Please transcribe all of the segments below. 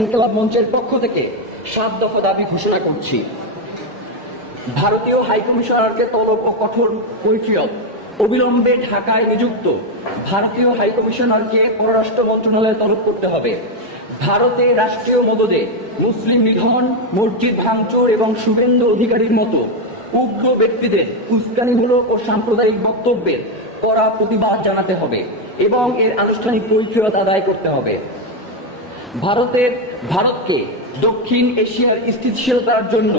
ইনকিলাব মঞ্চের পক্ষ থেকে 7 দফা দাবি ঘোষণা করছি। ভারতীয় হাইকমিশনারকে তলব ও কঠোর কৈফিয়ত। অবিলম্বে ঢাকায় নিযুক্ত ভারতীয় হাইকমিশনারকে পররাষ্ট্র মন্ত্রণালয়ে তলব করতে হবে। ভারতে রাষ্ট্রীয় মদদে মুসলিম নিধন, মসজিদ ভাঙচুর এবং শুভেন্দু অধিকারীর মতো উগ্র ব্যক্তিদের উস্কানিমূলক ও সাম্প্রদায়িক বক্তব্যের কড়া প্রতিবাদ জানাতে হবে এবং এর আনুষ্ঠানিক কৈফিয়ত আদায় করতে হবে। ভারতকে দক্ষিণ এশিয়ার স্থিতিশীলতার জন্য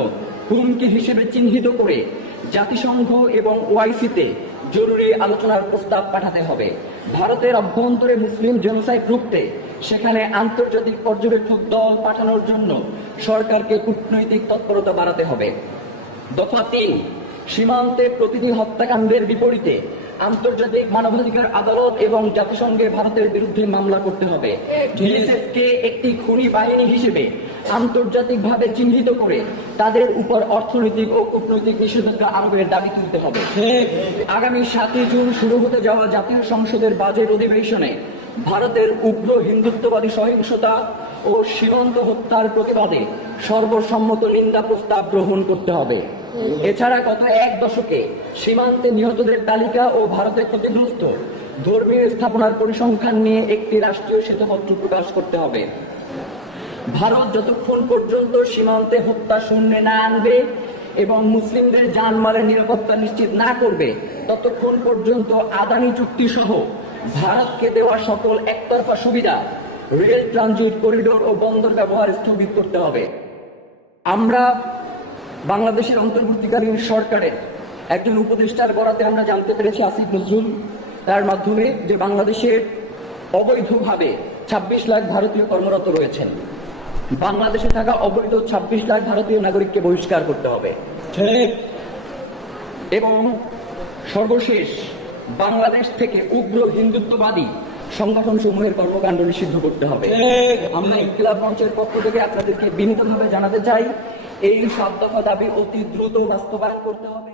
হুমকি হিসেবে চিহ্নিত করে জাতিসংঘ এবং ওআইসিতে জরুরি আলোচনার প্রস্তাব পাঠাতে হবে। ভারতের অভ্যন্তরে মুসলিম জেনোসাইড রুখতে সেখানে আন্তর্জাতিক পর্যবেক্ষক দল পাঠানোর জন্য সরকারকে কূটনৈতিক তৎপরতা বাড়াতে হবে। দফা 3, সীমান্তে প্রতিটি হত্যাকাণ্ডের বিপরীতে আন্তর্জাতিক মানবাধিকার আদালত এবং জাতিসংঘে ভারতের বিরুদ্ধে মামলা করতে হবে। বিএসএফকে একটি খুনি বাহিনী হিসেবে আন্তর্জাতিকভাবে চিহ্নিত করে তাদের উপর অর্থনৈতিক ও কূটনৈতিক নিষেধাজ্ঞা আরোপের দাবি তুলতে হবে। আগামী 7 জুন শুরু হতে যাওয়া জাতীয় সংসদের বাজেট অধিবেশনে ভারতের উগ্র হিন্দুত্ববাদী সহিংসতা ও সীমান্ত হত্যার প্রতিবাদে সর্বসম্মত নিন্দা প্রস্তাব গ্রহণ করতে হবে। এছাড়া গত 1 দশকে সীমান্তে নিহতদের তালিকা ও ভারতের ক্ষতিগ্রস্ত ধর্মীয় স্থাপনার পরিসংখ্যান নিয়ে একটি রাষ্ট্রীয় শ্বেতপত্র প্রকাশ করতে হবে। ভারত যতক্ষণ পর্যন্ত সীমান্তে হত্যা শূন্যে না আনবে এবং মুসলিমদের জানমালের নিরাপত্তা নিশ্চিত না করবে, ততক্ষণ পর্যন্ত আদানি চুক্তি সহ ভারতকে দেওয়া সকল একতরফা সুবিধা, রেল ট্রানজিট করিডোর ও বন্দর ব্যবহার স্থগিত করতে হবে। আমরা বাংলাদেশের অন্তর্বর্তীকালীন সরকারের একজন উপদেষ্টার বরাতে আমরা জানতে পেরেছি, আসিফ নজরুল, তার মাধ্যমে যে বাংলাদেশের অবৈধভাবে 26 লাখ ভারতীয় কর্মরত রয়েছেন। বাংলাদেশে থাকা অবৈধ 26 লাখ ভারতীয় নাগরিককে বহিষ্কার করতে হবে এবং সর্বশেষ বাংলাদেশ থেকে উগ্র হিন্দুত্ববাদী সংগঠন সমূহের কর্মকাণ্ড নিষিদ্ধ করতে হবে। আমরা ইনকিলাব মঞ্চের পক্ষ থেকে আপনাদেরকে বিনীতভাবে জানাতে চাই, এই 7 দফা দাবি অতি দ্রুত বাস্তবায়ন করতে হবে।